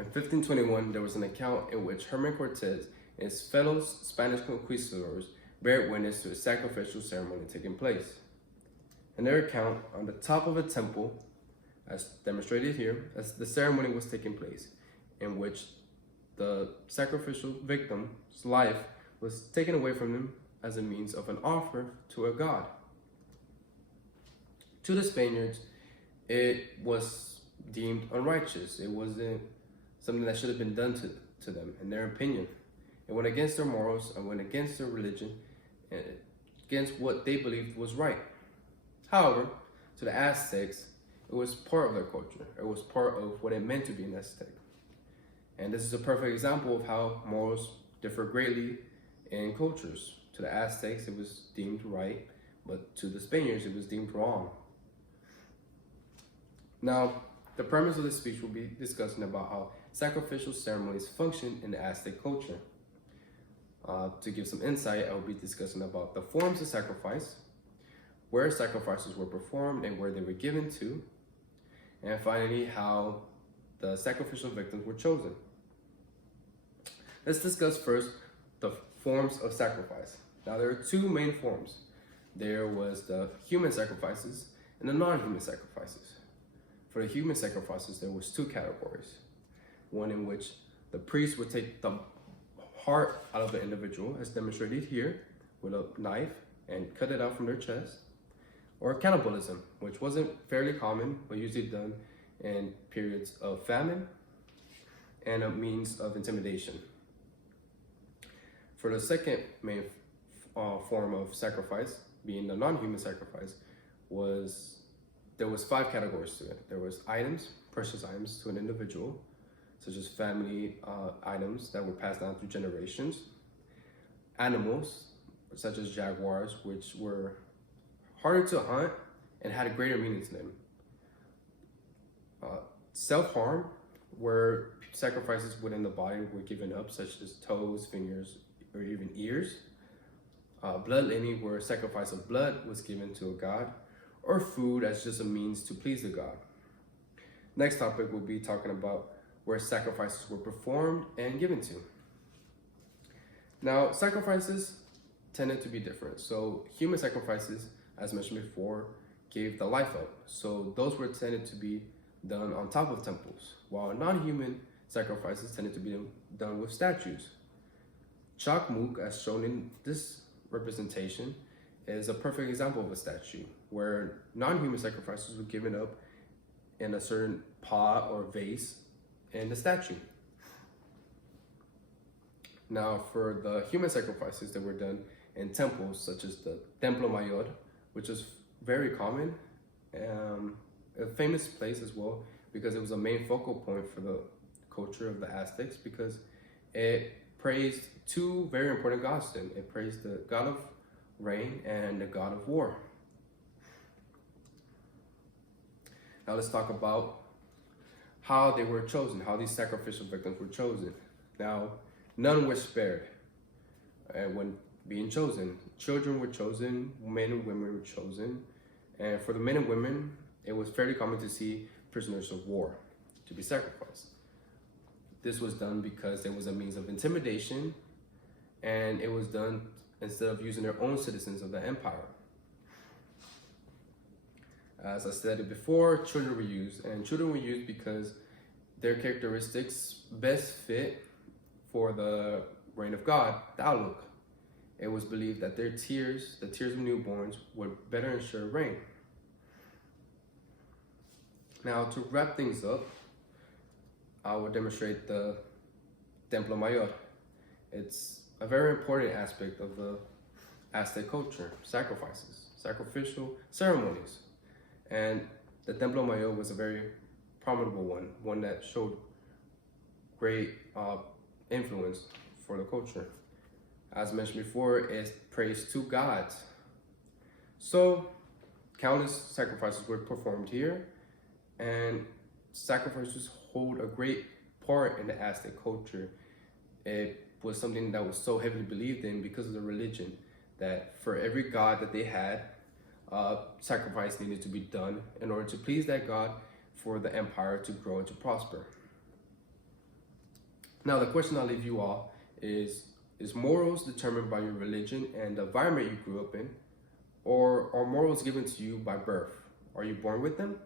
In 1521, there was an account in which Herman Cortez and his fellow Spanish conquistadors bear witness to a sacrificial ceremony taking place. In their account, on the top of a temple, as demonstrated here, as the ceremony was taking place, in which the sacrificial victim's life was taken away from them as a means of an offer to a god. To the Spaniards, it was deemed unrighteous. It wasn't something that should have been done to them, in their opinion. It went against their morals, and went against their religion, and against what they believed was right. However, to the Aztecs, it was part of their culture. It was part of what it meant to be an Aztec. And this is a perfect example of how morals differ greatly in cultures. To the Aztecs, it was deemed right, but to the Spaniards, it was deemed wrong. Now, the premise of this speech will be discussing about how sacrificial ceremonies function in the Aztec culture. To give some insight, I will be discussing about the forms of sacrifice, where sacrifices were performed and where they were given to, and finally, how the sacrificial victims were chosen. Let's discuss first the forms of sacrifice. Now, there are two main forms. There was the human sacrifices and the non-human sacrifices. For the human sacrifices, there was two categories. One in which the priest would take the heart out of the individual, as demonstrated here, with a knife and cut it out from their chest. Or cannibalism, which wasn't fairly common, but usually done in periods of famine and a means of intimidation. For the second main form of sacrifice, being the non-human sacrifice, there was 5 categories to it. There was items, precious items to an individual, such as family items that were passed down through generations. Animals, such as jaguars, which were harder to hunt and had a greater meaning to them. Self-harm, where sacrifices within the body were given up, such as toes, fingers, or even ears. Bloodletting, where a sacrifice of blood was given to a god, or food as just a means to please the god. Next topic, we'll be talking about where sacrifices were performed and given to. Now, sacrifices tended to be different. So human sacrifices, as mentioned before, gave the life up. So those were tended to be done on top of temples, while non-human sacrifices tended to be done with statues. Chakmuk, as shown in this representation, is a perfect example of a statue, where non-human sacrifices were given up in a certain pot or vase in the statue. Now, for the human sacrifices that were done in temples, such as the Templo Mayor, which is very common, a famous place as well, because it was a main focal point for the culture of the Aztecs, because it praised 2 very important gods to them. It praised the god of rain and the god of war. Now let's talk about how they were chosen, how these sacrificial victims were chosen. Now, none were spared when being chosen. Children were chosen, men and women were chosen, and for the men and women, it was fairly common to see prisoners of war to be sacrificed. This was done because it was a means of intimidation, and it was done instead of using their own citizens of the empire. As I stated before, children were used, and children were used because their characteristics best fit for the reign of God, the outlook. It was believed that their tears, the tears of newborns, would better ensure reign. Now, to wrap things up, I will demonstrate the Templo Mayor. It's a very important aspect of the Aztec culture, sacrifices, sacrificial ceremonies. And the Templo Mayor was a very prominent one that showed great influence for the culture. As mentioned before, it praised 2 gods. So, countless sacrifices were performed here, and sacrifices hold a great part in the Aztec culture. It was something that was so heavily believed in because of the religion, that for every god that they had, sacrifice needed to be done in order to please that god for the empire to grow and to prosper. Now, the question I'll leave you all is morals determined by your religion and the environment you grew up in, or are morals given to you by birth? Are you born with them,